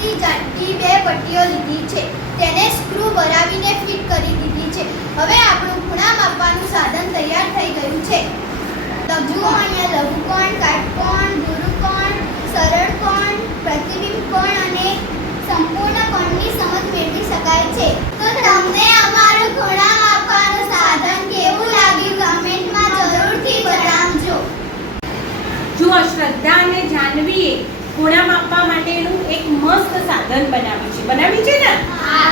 પૂરતી જાડી બે પટ્ટીઓ લીધી છે. તેને સ્ક્રૂ ભરાવીને ફિટ કરી દીધી છે. હવે આપણું ખૂણા માપવાનું સાધન તૈયાર થઈ ગયું છે. જુઓ અહીંયા લઘુકોણ, કાટકોણ, ગુરુકોણ, સરળ કોણ, પ્રતિબિંબ કોણ અને સંપૂર્ણ કોણની સમજ મેળવી શકાય છે. તો તમને અમારું ખૂણા માપવાનું સાધન કેવું લાગ્યું કમેન્ટમાં જરૂરથી બતાવજો. જુઓ, શ્રદ્ધા અને જાહ્નવીએ ખૂણા માપવા માટેનું એક મસ્ત સાધન બનાવ્યું છે ને?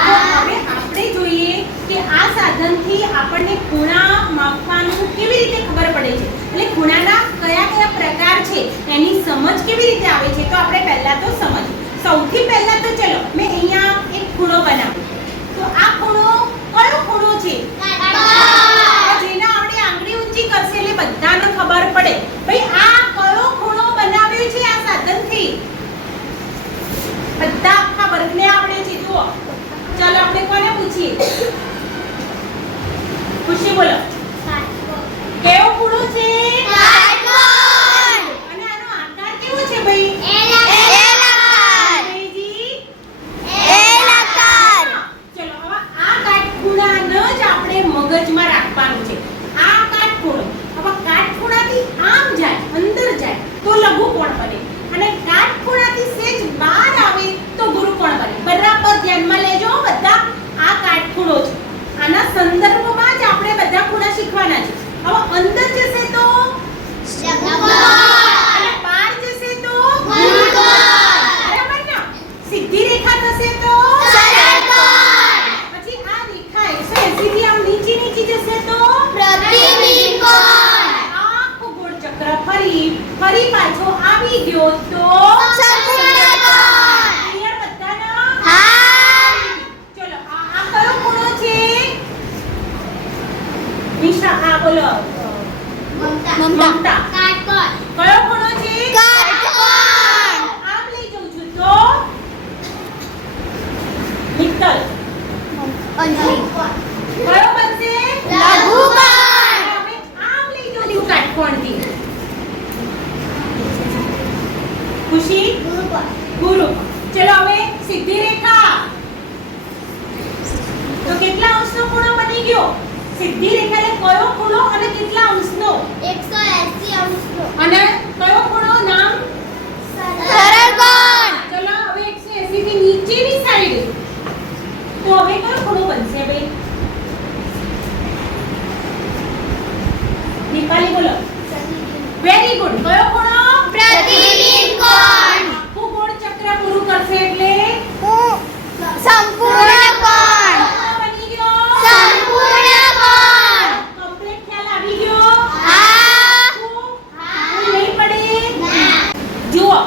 તો હવે આપણે જોઈએ કે આ સાધનથી આપણને ખૂણા માપવાનું કેવી રીતે ખબર પડે છે, એટલે ખૂણાના કયા પ્રકાર છે એની સમજ કેવી રીતે આવે છે. તો આપણે પહેલા તો સમજીએ. સૌથી પહેલા તો ચલો મેં અહીંયા એક ખૂણો બનાવ્યો. તો આ ખૂણો કયો ખૂણો છે? જેના આપણે આંગળી ઊંચી કરશે એટલે બધાને ખબર પડે ભાઈ આ કયો ખૂણો બનાવ્યો છે આ સાધનથી. બધા આખા વર્ગને આવડે છે. જુઓ, ચાલો આપણે કોને પૂછીએ? ખુશી બોલો. કેવો ખૂણો છે? અને આનો આકાર કેવો છે ભાઈ? મગજમાં રાખવાનું છે આ કાટખૂણો. હવે કાટખૂણાથી આમ જાય, અંદર જાય તો લઘુકોણ બને અને કાટખૂણાથી સેજ બહાર આવે તો ગુરુકોણ બને. બરાબર ધ્યાનમાં લેજો બધા. આ કાટખૂણો છે. આના સંદર્ભમાં જ આપણે બધા ખૂણા શીખવાના છે. હવે અંદર જશે તો અને બહાર જશે તો ગુરુકોણ. બરાબર ને? સીધી રેખા થશે તો સરળ કોણ. પછી આ રેખા 180 થી આમ નીચે જશે તો પ્રતિબિંબ કોણ. આખો ગોળ ચક્ર ફરી પાછો આવી ગયો તો સંપૂર્ણ કોણ. ક્લિયર બધાના? હા. ચલો આ કયો ખૂણો છે? નિશા આ બોલો. મમતા. કાટકોણ. કયો ખૂણો છે? કાટકોણ. આમ લઈ જઉં છું તો મિત્તલ. અંજલિ. કયો બનશે? લઘુકોણ. હવે આમ લઈ જઉં છું કાટકોણથી. ખુશી? ગુરુકોણ. ચલો હવે સીધી રેખા. તો કેટલા અંશનો ખૂણો બની ગયો? સીધી રેખાને કયો ખૂણો અને કેટલા અંશનો? 180 અંશનો. અને કયો ખૂણો નામ? સરળ કોણ. ચલો હવે 180 થી નીચેની સાઈડ. તો હવે કયો ખૂણો બનશે ભાઈ? દીપાલી બોલો. Very good. કયો ખૂણો? પ્રતિબિંબ કોણ. આખું ગોળ ચક્ર પૂરું કરશે એટલે સંપૂર્ણ કોણ. બની ગયો સંપૂર્ણ કોણ. કમ્પ્લીટ ખ્યાલ આવી ગયો? હા. ભૂલ નહીં પડે? જુઓ,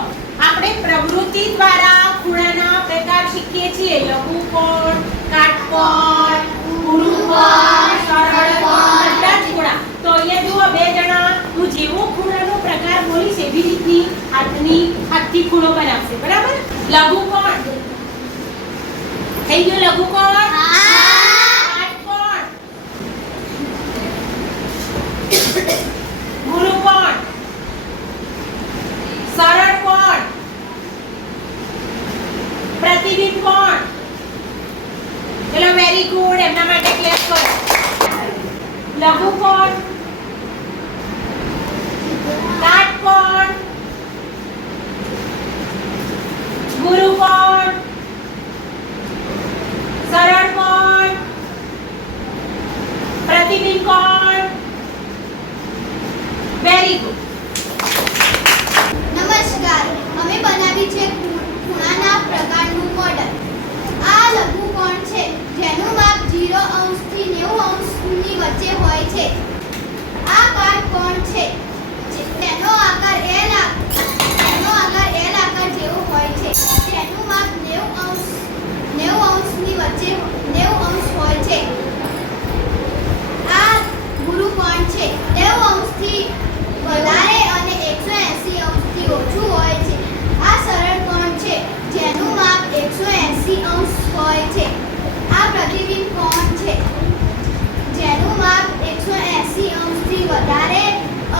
આપણે પ્રવૃત્તિ દ્વારા ખૂણાના પ્રકાર શીખીએ છીએ. લઘુકોણ, કાટકોણ, ગુરુકોણ, સરળ કોણ, બધા જ ખૂણા. તો અહીંયા જુઓ બે જણા હું જેવો ખૂણાનો પ્રકાર બોલીશ એવી રીતની હાથથી ખૂણો બનાવશે. બરાબર? લઘુકોણ થઈ ગયો. લઘુકોણ. કાટકોણ. ગુરુકોણ. સરળ કોણ. પ્રતિબિંબ કોણ. ચલો વેરી ગુડ. એમના માટે ક્લેપ કરો. લઘુકોણ, કાટકોણ, ગુરુકોણ, સરળ કોણ, પ્રતિબિંબ કોણ. Very good. નમસ્કાર. અમે બનાવી છે ખૂણાના પ્રકારનું મોડલ. આ લઘુકોણ છે જેનું માપ 0 અંશથી 90 અંશની વચ્ચે હોય છે. આ કાટકોણ છે તેનો આકાર L આકાર જેવો હોય છે. તેનું માપ 90 અંશની વચ્ચે 90 અંશ હોય છે. આ ગુરુકોણ છે 90 અંશથી વધારે અને 180 અંશથી ઓછું હોય છે. આ સરળ કોણ છે જેનું માપ 180 અંશ હોય છે. આ પ્રતિબિંબ કોણ છે જેનું માપ 180 અંશથી વધારે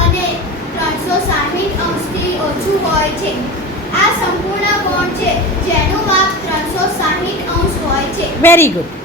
અને 360 અંશથી ઓછું હોય છે. આ સંપૂર્ણ કોણ છે જેનું માપ વેરી ગુડ.